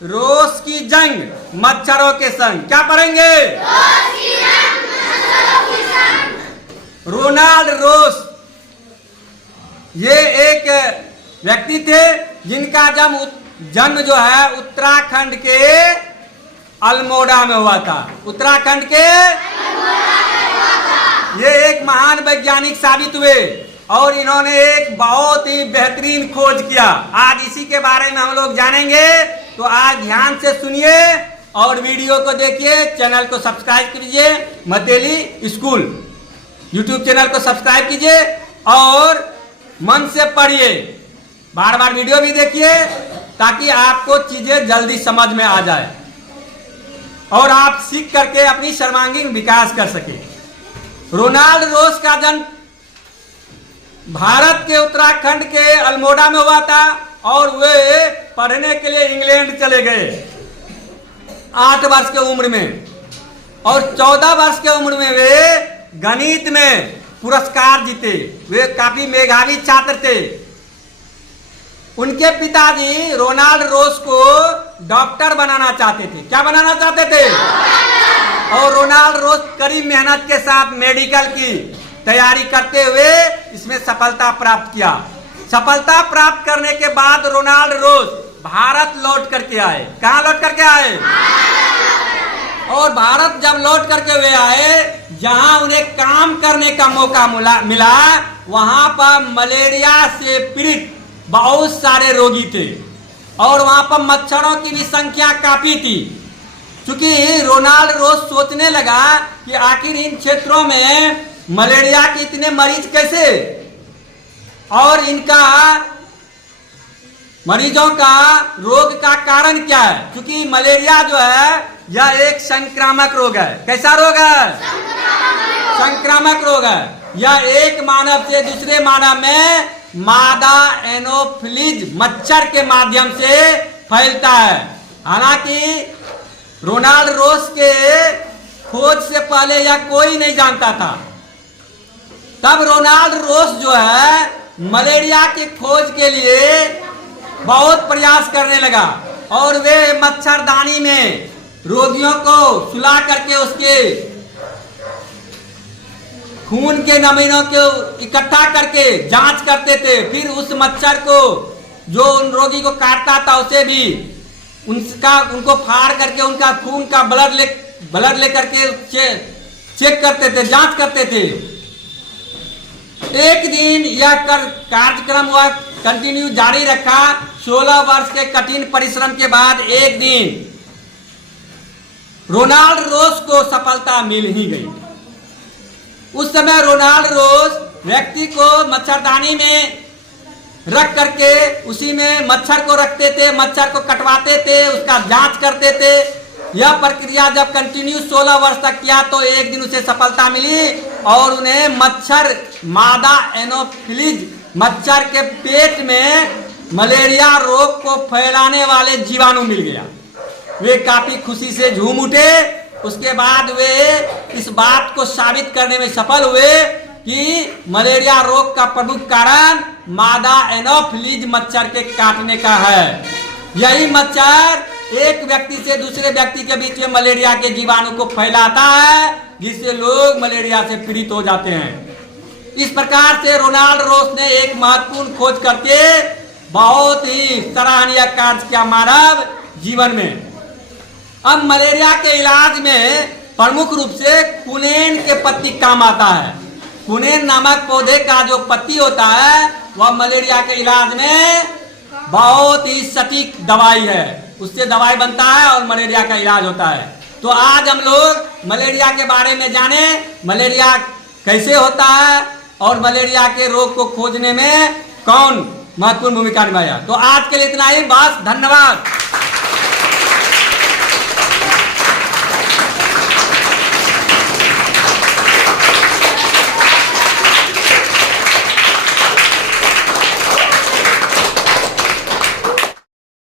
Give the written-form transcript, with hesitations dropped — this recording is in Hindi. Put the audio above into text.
रोज की जंग मच्छरों के संग। क्या पढ़ेंगे? रोनाल्ड रोस, ये एक व्यक्ति थे जिनका जन्म जो है उत्तराखंड के अल्मोड़ा में हुआ था। उत्तराखंड के ये एक महान वैज्ञानिक साबित हुए और इन्होंने एक बहुत ही बेहतरीन खोज किया। आज इसी के बारे में हम लोग जानेंगे, तो आज ध्यान से सुनिए और वीडियो को देखिए। चैनल को सब्सक्राइब कीजिए, मतेली स्कूल यूट्यूब चैनल को सब्सक्राइब कीजिए और मन से पढ़िए, बार बार वीडियो भी देखिए ताकि आपको चीजें जल्दी समझ में आ जाए और आप सीख करके अपनी सर्वांगीण विकास कर सके। रोनाल्ड रोस का जन्म भारत के उत्तराखंड के अल्मोड़ा में हुआ था और वे पढ़ने के लिए इंग्लैंड चले गए 8 वर्ष के उम्र में, और 14 वर्ष के उम्र में वे गणित में पुरस्कार जीते। वे काफी मेधावी छात्र थे। उनके पिताजी रोनाल्ड रोस को डॉक्टर बनाना चाहते थे। क्या बनाना चाहते थे? और रोनाल्ड रोस कड़ी मेहनत के साथ मेडिकल की तैयारी करते हुए इसमें सफलता प्राप्त किया। सफलता प्राप्त करने के बाद रोनाल्ड रोस भारत लौट करके आए। कहाँ लौट करके आए? और भारत जब लौट करके वे आए, जहां उन्हें काम करने का मौका मिला, वहां पर मलेरिया से पीड़ित बहुत सारे रोगी थे और वहां पर मच्छरों की भी संख्या काफी थी। क्योंकि रोनाल्ड रोस सोचने लगा कि आखिर इन क्षेत्रों में मलेरिया के इतने मरीज कैसे, और इनका मरीजों का रोग का कारण क्या है। क्योंकि मलेरिया जो है यह एक संक्रामक रोग है। कैसा रोग है? संक्रामक रोग है। यह एक मानव से दूसरे मानव में मादा एनोफिलीज मच्छर के माध्यम से फैलता है। हालांकि रोनाल्ड रोस के खोज से पहले यह कोई नहीं जानता था। तब रोनाल्ड रोस जो है मलेरिया की खोज के लिए बहुत प्रयास करने लगा और वे मच्छरदानी में रोगियों को सुला करके उसके खून के नमूनों को इकट्ठा करके जांच करते थे। फिर उस मच्छर को जो उन रोगी को काटता था उसे भी उनको फाड़ करके उनका खून का ब्लड ले करके चेक करते थे, जांच करते थे। एक दिन यह कार्यक्रम हुआ, कंटिन्यू जारी रखा। 16 वर्ष के कठिन परिश्रम के बाद एक दिन रोनाल्ड रोस को सफलता मिल ही गई। उस समय रोनाल्ड रोस व्यक्ति को मच्छरदानी में रख करके उसी में मच्छर को रखते थे, मच्छर को कटवाते थे, उसका जांच करते थे। यह प्रक्रिया जब कंटिन्यू 16 वर्ष तक किया तो एक दिन उसे सफलता मिली और उन्हें मच्छर मादा एनोफिलीज मच्छर के पेट में मलेरिया रोग को फैलाने वाले जीवाणु मिल गया। वे काफी खुशी से झूम उठे। उसके बाद वे इस बात को साबित करने में सफल हुए कि मलेरिया रोग का प्रमुख कारण मादा एनोफिलीज मच्छर के काटने का है। यही मच्छर एक व्यक्ति से दूसरे व्यक्ति के बीच में मलेरिया के जीवाणु को फैलाता है, जिससे लोग मलेरिया से पीड़ित हो जाते हैं। इस प्रकार से रोनाल्ड रोस ने एक महत्वपूर्ण खोज करके बहुत ही सराहनीय कार्य किया मानव जीवन में। अब मलेरिया के इलाज में प्रमुख रूप से कुनेन के पत्ती काम आता है। कुनेन नामक पौधे का जो पत्ती होता है वह मलेरिया के इलाज में बहुत ही सटीक दवाई है। उससे दवाई बनता है और मलेरिया का इलाज होता है। तो आज हम लोग मलेरिया के बारे में जाने, मलेरिया कैसे होता है और मलेरिया के रोग को खोजने में कौन महत्वपूर्ण भूमिका निभाया। तो आज के लिए इतना ही, बस, धन्यवाद।